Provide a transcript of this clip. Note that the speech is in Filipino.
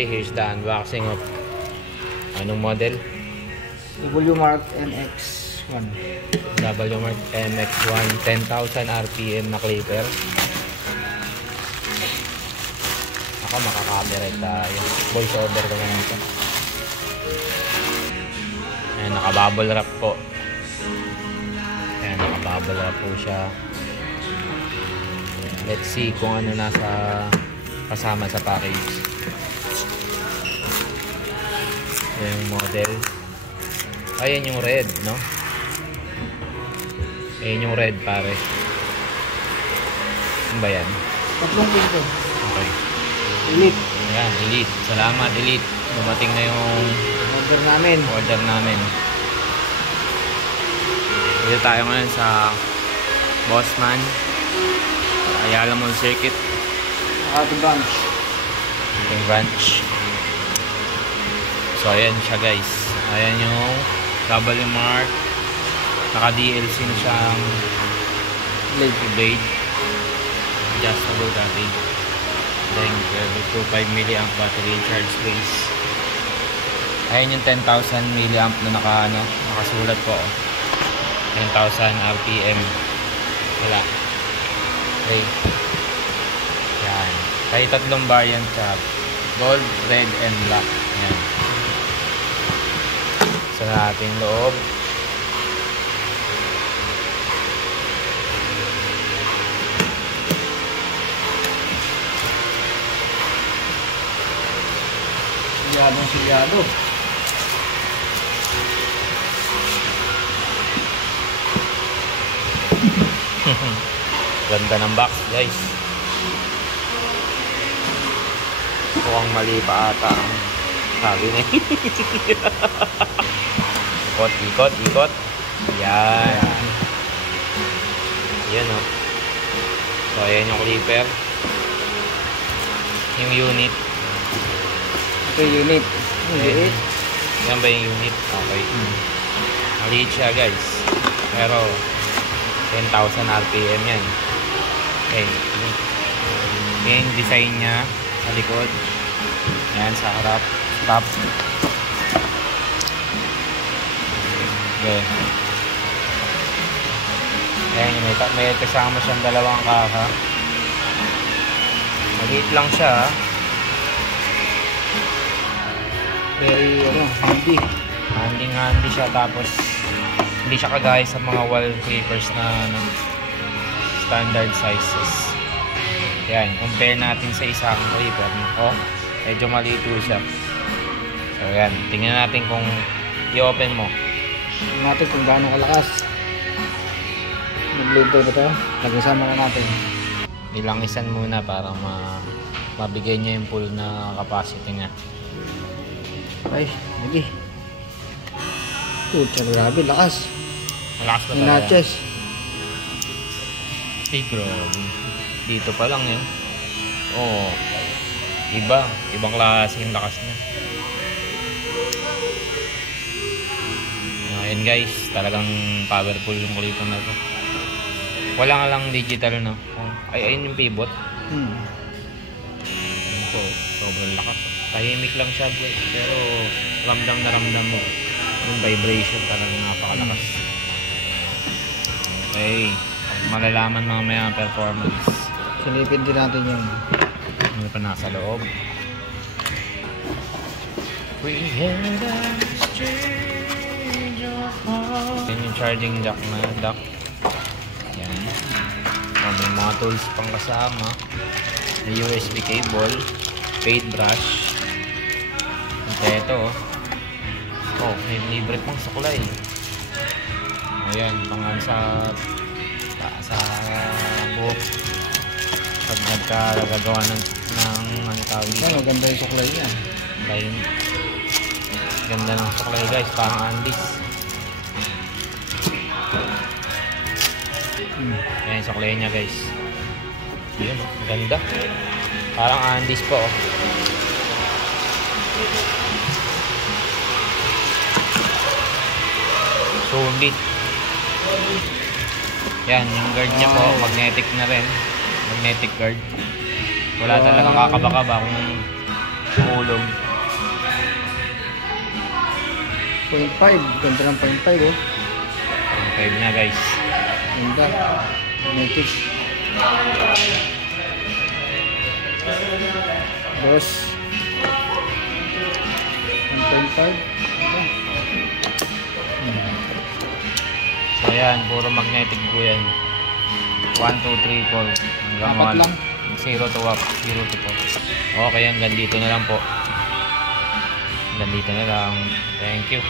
Okay, here's the unboxing of anong model? WMark MX1. WMark MX1 10,000 RPM na clipper. Ako makaka-copyright tayo. Voice over ko naman ito. Ayan, naka-bubble wrap po. Ayan, naka-bubble wrap po siya. Let's see kung ano nasa kasama sa package. Ayan yung model. Ayan yung red, no? Ayan yung red, pare. Ano ba yan? Tatlong pinto. Okay. Elite. Ayan, Elite. Salamat, Elite. Dumating na yung order namin. Dito tayo ngayon sa Bossman Ayala Mall Circuit. Ating branch. Ating branch. So ayan siya, guys. Ayan yung WMark. Naka-DLC na siyang blade. Adjustable dati. Then 2.5 mA battery charge base. Ayan yung 10,000 mA na nakasulat po. 10,000 RPM. Wala. Okay. Yan. Kaya tatlong variant siya. Gold, red, and black. Yan. Sa ating loob. Silyado. Ganda ng box, guys. Mukhang mali pa ata ang sabi na. Ikot. Yan. Yan, o. So, ayan yung clipper. Yung unit. Ito yung unit. Maliit. Yan ba yung unit? Okay. Maliit siya, guys. Pero 10,000 RPM yan. Okay. Yan yung design niya sa likod. Yan sa harap. Top. Okay. Ayan, may kasama siyang dalawang kaka. Maliit lang siya. Very handy. Handy siya, tapos hindi siya kagaya sa mga wall clippers na standard sizes. Yan, compare natin sa isang clipper. Oh, medyo maliit siya. So yan, tingnan natin kung i-open mo. Tingnan natin kung gaano kalakas. Mag-blade ba ito? Nag-isama na natin. Ilangisan muna para mabigay niya yung full na capacity niya. Ay, lagi. Pucha, grabe, lakas. Malakas pa talaga. Natches. Hey, grabe. Dito pa lang yun. Oo. Ibang klase yung lakas niya. Ayan, guys, talagang powerful yung clipper na to. Wala nga lang digital, no? Ayun yung pivot. Ito, sobrang lakas. Tahimik lang siya, pero ramdam na ramdam mo yung vibration, talagang napakalakas. Okay, malalaman mamaya ang performance. Silipin din natin yung ano pa nasa loob. We had a stranger heart. Yan yung charging jack na dock. Yan. May mga tools pang kasama. May USB cable, paint brush. Ito, oh, may libre pang suklay. Ayan, pangal sa buhok. Pag nagkagagawa ng ano tawag dito. Maganda yung suklay niya. Ganda ng suklay, guys, parang Andes. Ayan yung suklay niya, guys. Yun, ganda. Parang Andes po, oh. Solid. Yan, yung guard niya po, magnetic na rin. Magnetic guard. Wala talagang kakaba-kaba kung Mahulog. 0.5. Ganda ng 0.5 oh. 5 na guys. Ganda. Magnetic. Dos. 1.5. So ayan, puro magnetic po yan. 1, 2, 3, 4 hanggang Apat 1. lang. 0 to 4. Okay, hanggang dito na lang po. Hanggang dito na lang. Thank you.